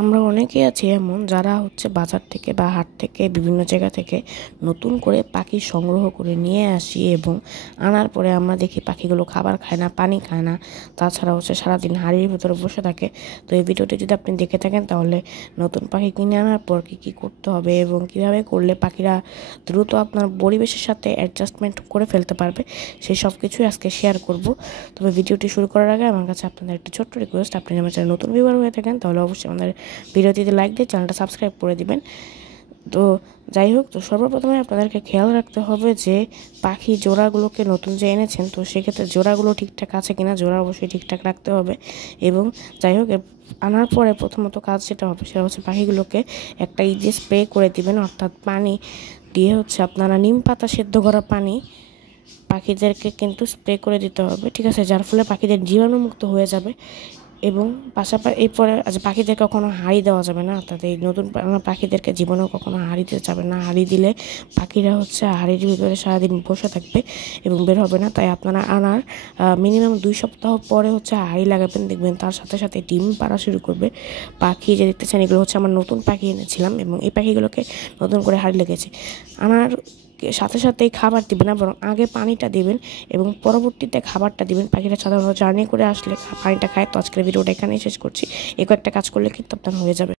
আমরা অনেকেই আছি এমন যারা বাজার থেকে বা হাট থেকে বিভিন্ন জায়গা থেকে নতুন করে পাখি সংগ্রহ করে নিয়ে আসি এবং আনার পরে আমরা দেখি পাখিগুলো খাবার খায় না, পানি খায় না, তাছাড়া সারাদিন হাঁড়ির ভিতরে বসে থাকে। তো এই ভিডিওটি যদি আপনি দেখে থাকেন তাহলে নতুন পাখি কিনে আনার পর কী করতে হবে এবং কিভাবে করলে পাখিরা দ্রুত আপনার পরিবেশের সাথে অ্যাডজাস্টমেন্ট করে ফেলতে পারবে, সেই সব কিছুই আজকে শেয়ার করব। তবে ভিডিওটি শুরু করার আগে আমার কাছে আপনাদের একটা ছোট্ট রিকোয়েস্ট, আপনি আমার চ্যানেল নতুন ভিউয়ার হয়ে থাকেন তাহলে অবশ্যই আমাদের ভিডিওটিতে লাইক দিয়ে চ্যানেলটা সাবস্ক্রাইব করে দিবেন। তো যাই হোক, তো সর্বপ্রথমে আপনাদেরকে খেয়াল রাখতে হবে যে পাখি জোড়াগুলোকে নতুন যে এনেছেন তো সেক্ষেত্রে জোড়াগুলো ঠিকঠাক আছে কিনা, জোড়া অবশ্যই ঠিকঠাক রাখতে হবে। এবং যাই হোক, আনার পরে প্রথমত কাজ যেটা হবে সেটা পাখিগুলোকে একটা দিয়ে স্প্রে করে দিবেন, অর্থাৎ পানি দিয়ে আপনারা নিম পাতা সেদ্ধ করা পানি পাখিদেরকে কিন্তু স্প্রে করে দিতে হবে, ঠিক আছে, যার ফলে পাখিদের জীবাণুমুক্ত হয়ে যাবে। এবং পাশাপাশি এরপরে পাখিদের কখনো হাঁড়ি দেওয়া যাবে না, অর্থাৎ এই নতুন পাখিদেরকে জীবনেও কখনো হাঁড়ি দিতে যাবে না। হাঁড়ি দিলে পাখিরা হাঁড়ির ভিতরে সারাদিন বসে থাকবে এবং বের হবে না। তাই আপনারা আনার মিনিমাম 2 সপ্তাহ পরে হাঁড়ি লাগাবেন, দেখবেন তার সাথে সাথে ডিম পাড়া শুরু করবে। পাখি যে দেখতেছেন এগুলো আমার নতুন পাখি এনেছিলাম এবং এই পাখিগুলোকে নতুন করে হাঁড়ি লেগেছে। আনার সাথে সাথেই খাবার দিবেন না, বরং আগে পানিটা দিবেন এবং পরবর্তীতে খাবারটা দিবেন। পাখিরা সাধারণত জার্নি করে আসলে পানিটা খায়। তো আজকের ভিডিওটা এখানেই শেষ করছি। এই কয়েকটা কাজ করলে কিন্তু আপনার হয়ে যাবে।